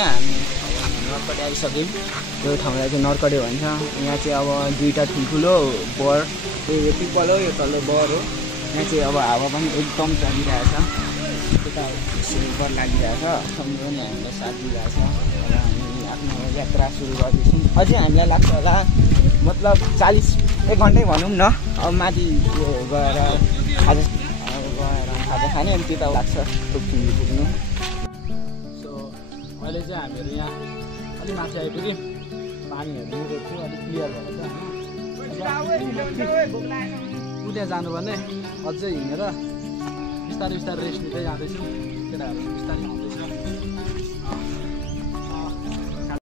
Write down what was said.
हामी नरकटे आइसक्यौँ। यो ठाउँलाई चाहिँ नरकटे भन्छ। यहाँ चाहिँ अब दुईवटा ठुल्ठुलो बर, यो पिपल हो, यो तल्लो बर हो। यहाँ चाहिँ अब हावा पनि एकदम चलिरहेछ। यता सिल्भर लागिरहेछ, सँगै पनि हामीलाई साथ दिइरहेछ। र हामी आफ्नो यात्रा सुरु गर्दैछौँ। अझै हामीलाई लाग्छ होला मतलब 40 घन्टै भनौँ न। अब माथि गएर खाजा खाने अनि त्यता लाग्छ पुग्नु। सो अहिले चाहिँ हामीहरू यहाँ अलिक माथि आइपुग्यौँ। पानीहरू रोक्छु अलिक क्लियर भएर उता जानुपर्ने अझै हिँडेर बिस्तारै बिस्तारै रेस्ट लिँदै जाँदैछौँ। केटाहरू बिस्तारै